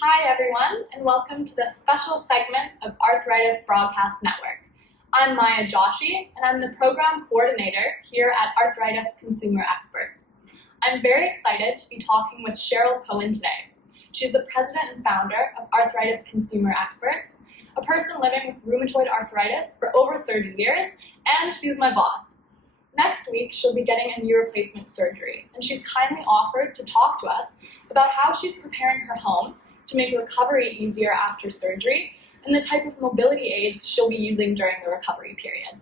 Hi everyone, and welcome to this special segment of Arthritis Broadcast Network. I'm Joshi, and I'm the Program Coordinator here at Arthritis Consumer Experts. I'm very excited to be talking with Cheryl Koehn today. She's the President and Founder of Arthritis Consumer Experts, a person living with rheumatoid arthritis for over 30 years, and she's my boss. Next week, she'll be getting a knee replacement surgery, and she's kindly offered to talk to us about how she's preparing her home to make recovery easier after surgery, and the type of mobility aids she'll be using during the recovery period.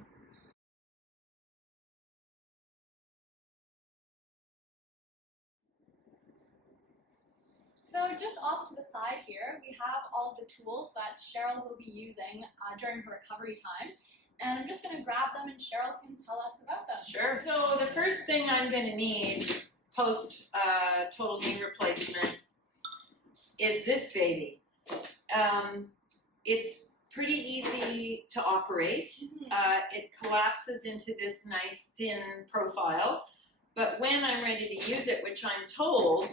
So just off to the side here, we have all of the tools that Cheryl will be using during her recovery time. And I'm just going to grab them and Cheryl can tell us about them. Sure. So the first thing I'm going to need post total knee replacement is this baby. It's pretty easy to operate. It collapses into this nice thin profile. But when I'm ready to use it, which I'm told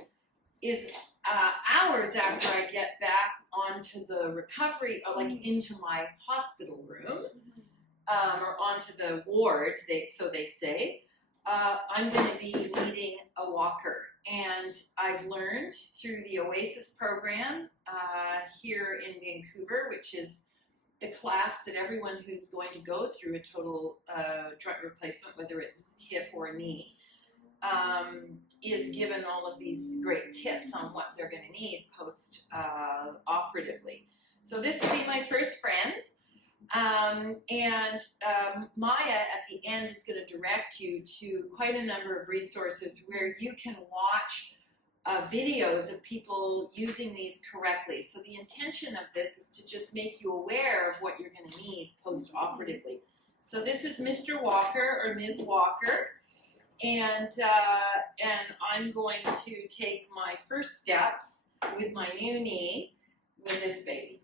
is hours after I get back onto the recovery, or like into my hospital room, or onto the ward, so they say, I'm going to be needing a walker. And I've learned through the OASIS program here in Vancouver, which is the class that everyone who's going to go through a total joint replacement, whether it's hip or knee, is given all of these great tips on what they're going to need post-operatively. So this will be my first friend. Maya at the end is going to direct you to quite a number of resources where you can watch videos of people using these correctly. So the intention of this is to just make you aware of what you're going to need post-operatively. So this is Mr. Walker or Ms. Walker, and I'm going to take my first steps with my new knee with this baby.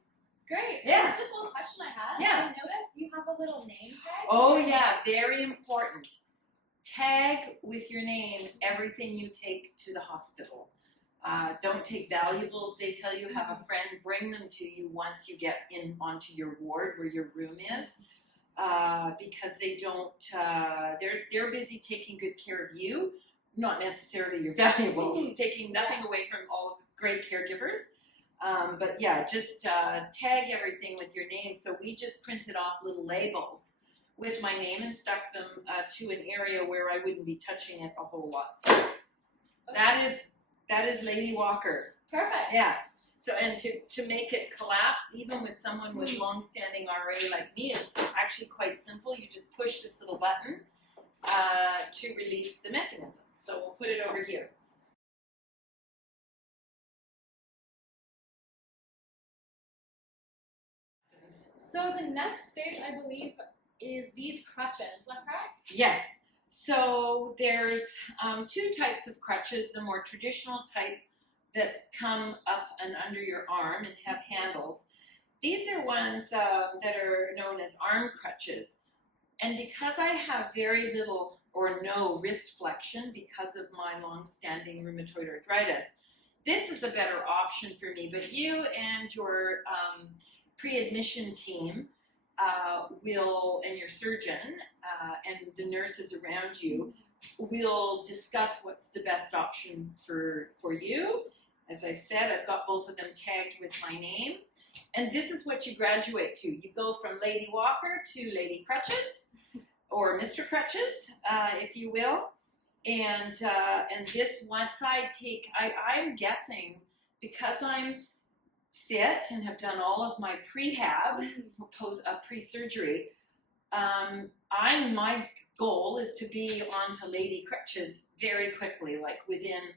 Great. Yeah. Just one question I had. Yeah. I noticed you have a little name tag. Oh yeah, very important. Tag with your name everything you take to the hospital. Don't take valuables. They tell you have a friend bring them to you once you get in onto your ward where your room is, because they don't. They're busy taking good care of you, not necessarily your valuables. Taking nothing away from all of the great caregivers. But yeah, just tag everything with your name. So we just printed off little labels with my name and stuck them to an area where I wouldn't be touching it a whole lot. So that is Lady Walker. Perfect. Yeah. So and to make it collapse, even with someone with long-standing RA like me, is actually quite simple. You just push this little button to release the mechanism. So we'll put it over here. So the next stage, I believe, is these crutches. Is that correct? Yes. So there's two types of crutches, the more traditional type that come up and under your arm and have handles. These are ones that are known as arm crutches. And because I have very little or no wrist flexion because of my long-standing rheumatoid arthritis, this is a better option for me. But you and your pre-admission team and your surgeon and the nurses around you will discuss what's the best option for you. As I've said, I've got both of them tagged with my name. And this is what you graduate to. You go from Lady Walker to Lady Crutches, or Mr. Crutches, if you will. And this, once I take, I'm guessing, because I'm fit and have done all of my prehab for pre-surgery, my goal is to be onto Lady Crutches very quickly, like within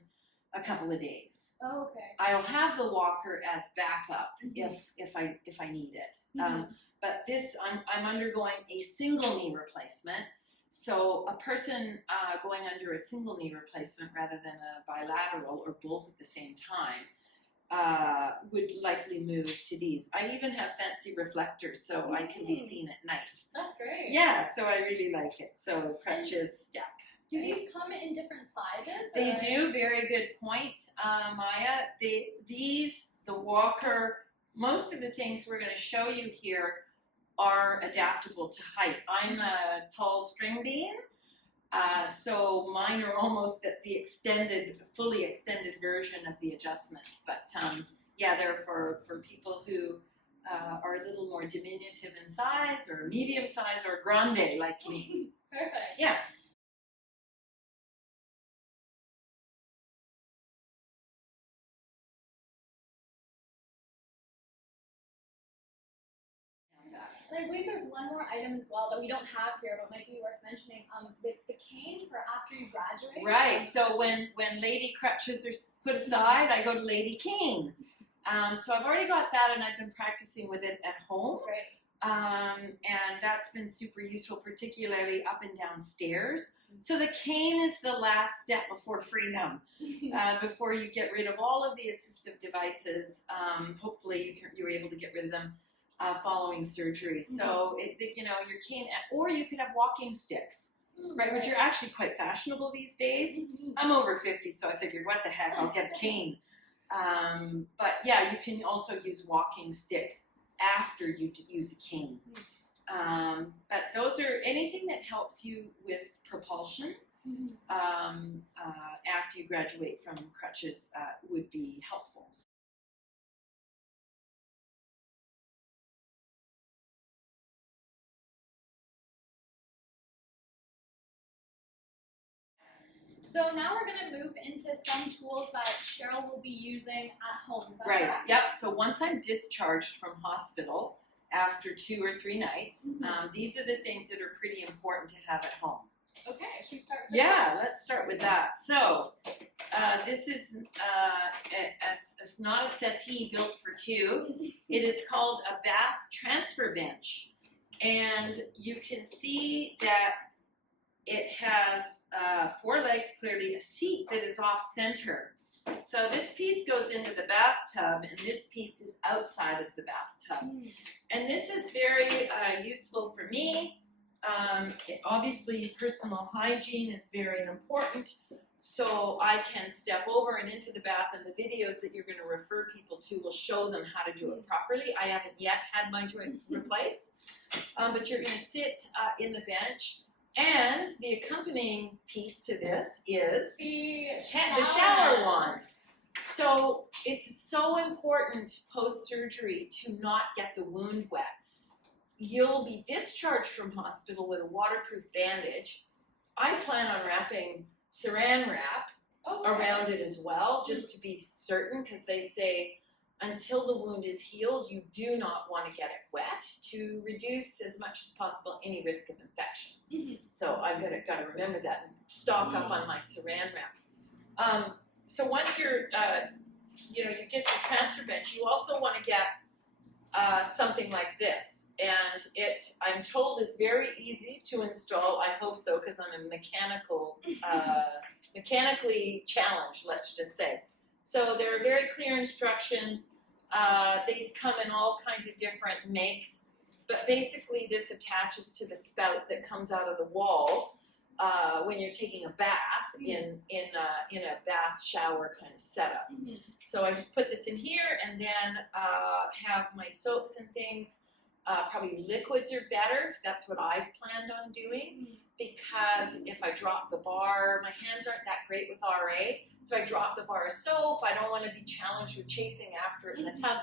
a couple of days. Oh, okay. I'll have the walker as backup if I need it. But this, I'm undergoing a single knee replacement. So a person going under a single knee replacement rather than a bilateral or both at the same time would likely move to these. I even have fancy reflectors so I can be seen at night. That's great. Yeah, so I really like it. So crutches, step. Do these come in different sizes? They do. Very good point, Maya. The the walker, most of the things we're going to show you here are adaptable to height. I'm a tall string bean, so mine are almost at the fully extended version of the adjustments. But yeah, they're for people who are a little more diminutive in size, or medium size, or grande like me. Perfect. Yeah. And I believe there's one more item as well that we don't have here, but might be worth mentioning. The cane for after you graduate. Right. So when lady crutches are put aside, I go to lady cane. So I've already got that, and I've been practicing with it at home. Great. And that's been super useful, particularly up and down stairs. So the cane is the last step before freedom, before you get rid of all of the assistive devices. Hopefully you're able to get rid of them following surgery. So your cane, or you could have walking sticks, right? Which are actually quite fashionable these days. I'm over 50, so I figured, what the heck, I'll get a cane. But yeah, you can also use walking sticks after you use a cane. But those are anything that helps you with propulsion after you graduate from crutches would be helpful. So now we're going to move into some tools that Cheryl will be using at home. Is that Right. correct? Yep. So once I'm discharged from hospital after 2 or 3 nights, these are the things that are pretty important to have at home. Okay, should we start with Yeah, let's start with that. So this is it's not a settee built for 2. It is called a bath transfer bench. And you can see that it has 4 legs, clearly, a seat that is off center. So this piece goes into the bathtub, and this piece is outside of the bathtub. And this is very useful for me. Obviously, personal hygiene is very important. So I can step over and into the bath, and the videos that you're going to refer people to will show them how to do it properly. I haven't yet had my joints replaced, but you're going to sit in the bench. And the accompanying piece to this is the shower wand. So it's so important post-surgery to not get the wound wet. You'll be discharged from hospital with a waterproof bandage. I plan on wrapping saran wrap around it as well, just to be certain, because they say until the wound is healed, you do not want to get it wet to reduce as much as possible any risk of infection. So I've got to remember that and stock up on my saran wrap. So once you're, you get the transfer bench, you also want to get something like this. And it, I'm told, is very easy to install. I hope so, because I'm a mechanically challenged, let's just say. So there are very clear instructions. These come in all kinds of different makes, but basically this attaches to the spout that comes out of the wall when you're taking a bath in a bath shower kind of setup. So I just put this in here, and then have my soaps and things. Probably liquids are better. That's what I've planned on doing, because if I drop the bar, my hands aren't that great with RA, so I drop the bar of soap. I don't want to be challenged with chasing after it in the tub.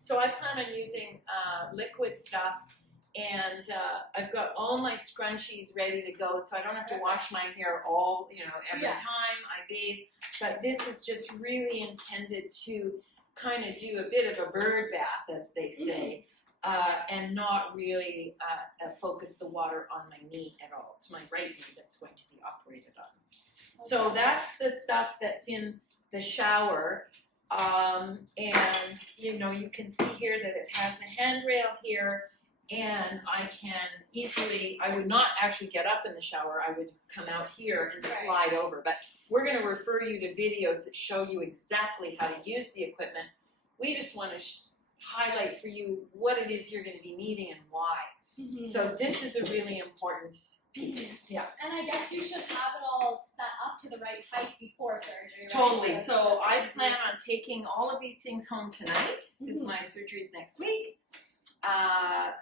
So I plan on using liquid stuff, and I've got all my scrunchies ready to go, so I don't have to wash my hair every time I bathe. But this is just really intended to kind of do a bit of a bird bath, as they say. And not really focus the water on my knee at all. It's my right knee that's going to be operated on. Okay. So that's the stuff that's in the shower. And you can see here that it has a handrail here, and I can easily, I would not actually get up in the shower, I would come out here and slide over. But we're going to refer you to videos that show you exactly how to use the equipment. We just want to highlight for you what it is you're going to be needing and why. So this is a really important piece. Yeah. And I guess you should have it all set up to the right height before surgery, right? Totally. So I plan on taking all of these things home tonight because my surgery is next week.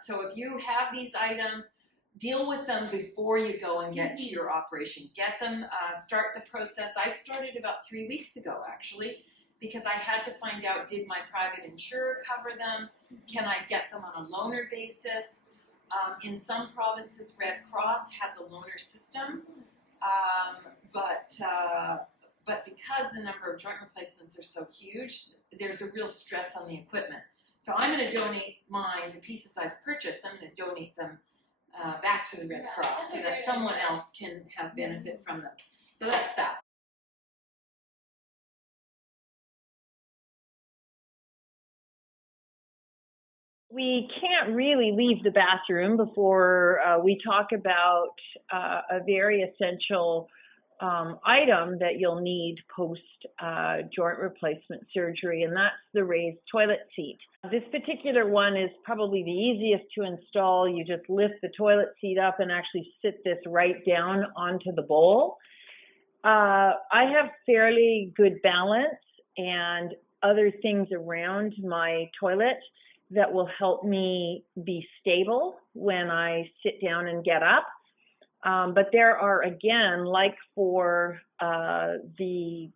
So if you have these items, deal with them before you go and get to your operation. Get them, start the process. I started about 3 weeks ago, actually, because I had to find out, did my private insurer cover them? Can I get them on a loaner basis? In some provinces, Red Cross has a loaner system, but because the number of joint replacements are so huge, there's a real stress on the equipment. So I'm going to donate mine, the pieces I've purchased, I'm going to donate them back to the Red Cross so that someone else can have benefit from them. So that's that. We can't really leave the bathroom before we talk about a very essential item that you'll need post joint replacement surgery, and that's the raised toilet seat. This particular one is probably the easiest to install. You just lift the toilet seat up and actually sit this right down onto the bowl. I have fairly good balance and other things around my toilet that will help me be stable when I sit down and get up. But there are, again, like for the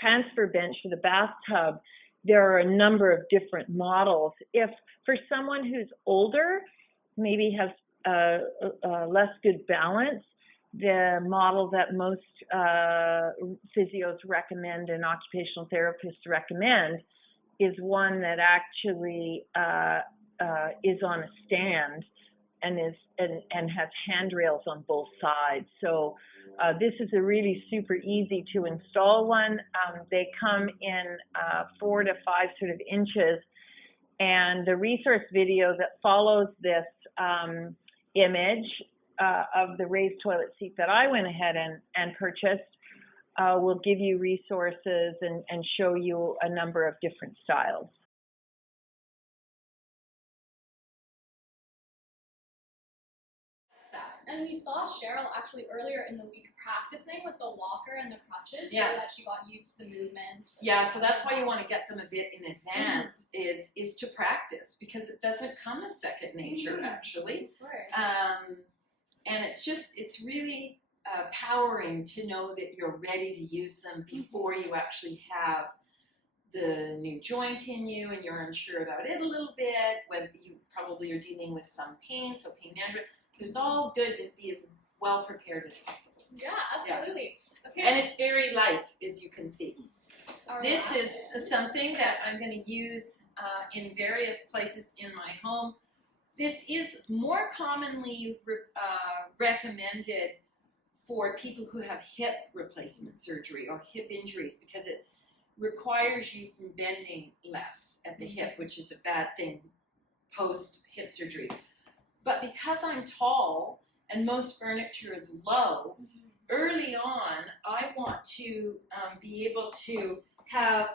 transfer bench for the bathtub, there are a number of different models. If for someone who's older, maybe has less good balance, the model that most physios recommend and occupational therapists recommend is one that actually is on a stand and has handrails on both sides. So this is a really super easy to install one. They come in 4 to 5 sort of inches, and the resource video that follows this image of the raised toilet seat that I went ahead and purchased will give you resources and show you a number of different styles. And we saw Cheryl actually earlier in the week practicing with the walker and the crutches so that she got used to the movement. Yeah, so that's why you want to get them a bit in advance is to practice, because it doesn't come as second nature actually. Of course. And it's really powering to know that you're ready to use them before you actually have the new joint in you and you're unsure about it a little bit, whether you probably are dealing with some pain, so pain management. It's all good to be as well prepared as possible. Yeah, absolutely. Yeah. Okay. And it's very light, as you can see. This is something that I'm going to use in various places in my home. This is more commonly recommended for people who have hip replacement surgery or hip injuries, because it requires you from bending less at the hip, which is a bad thing post hip surgery. But because I'm tall and most furniture is low, early on I want to be able to have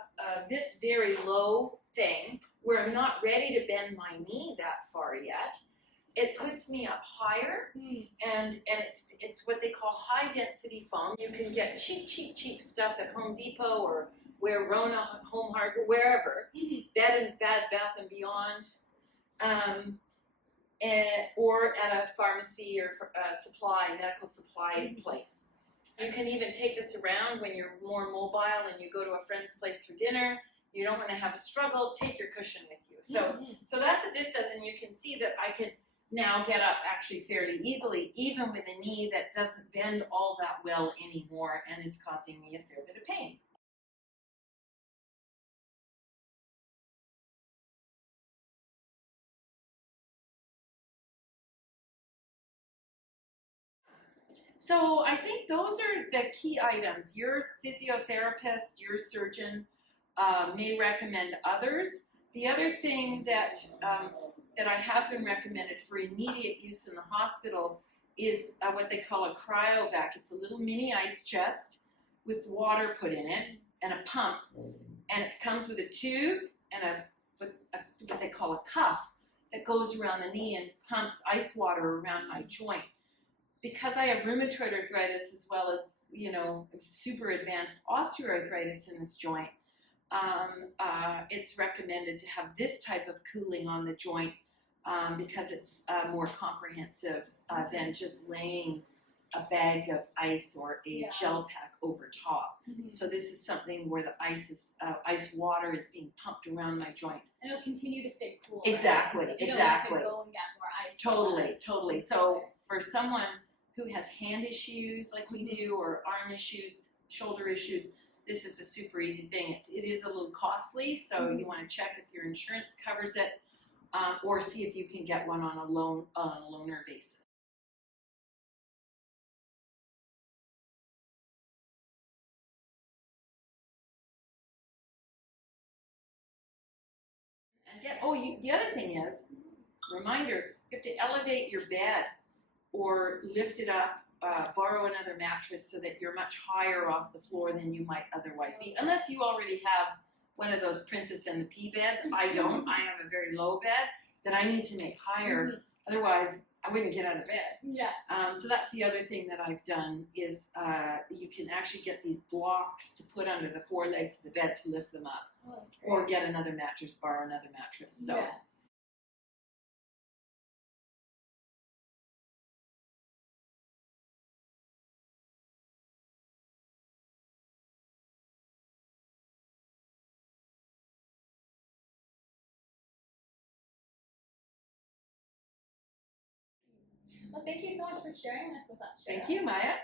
this very low thing where I'm not ready to bend my knee that far yet. It puts me up higher, and it's what they call high density foam. You can get cheap stuff at Home Depot or where Rona Home Hardware, wherever, Bed Bath and Beyond, or at a pharmacy or medical supply place. You can even take this around when you're more mobile and you go to a friend's place for dinner. You don't want to have a struggle, take your cushion with you. So that's what this does, and you can see that I can now get up actually fairly easily, even with a knee that doesn't bend all that well anymore and is causing me a fair bit of pain. So I think those are the key items. Your physiotherapist, your surgeon may recommend others. The other thing that I have been recommended for immediate use in the hospital is what they call a cryovac. It's a little mini ice chest with water put in it and a pump, and it comes with a tube and what they call a cuff that goes around the knee and pumps ice water around my joint. Because I have rheumatoid arthritis as well as, super advanced osteoarthritis in this joint, it's recommended to have this type of cooling on the joint because it's more comprehensive than just laying a bag of ice or a gel pack over top. Mm-hmm. So this is something where the ice water is being pumped around my joint. And it'll continue to stay cool. Exactly, right? So you exactly. Don't need to go and get more ice. Totally. So for someone who has hand issues like we do, or arm issues, shoulder issues, this is a super easy thing. It is a little costly, so you want to check if your insurance covers it, or see if you can get one on a loaner basis. And the other thing is, reminder, you have to elevate your bed or lift it up, borrow another mattress so that you're much higher off the floor than you might otherwise be. Unless you already have one of those Princess and the Pea beds. I don't. I have a very low bed that I need to make higher. Otherwise, I wouldn't get out of bed. Yeah. So that's the other thing that I've done is you can actually get these blocks to put under the four legs of the bed to lift them up. Oh, that's great. Or get another mattress, borrow another mattress. So. Yeah. Well, thank you so much for sharing this with us, Cheryl. Thank you, Maya.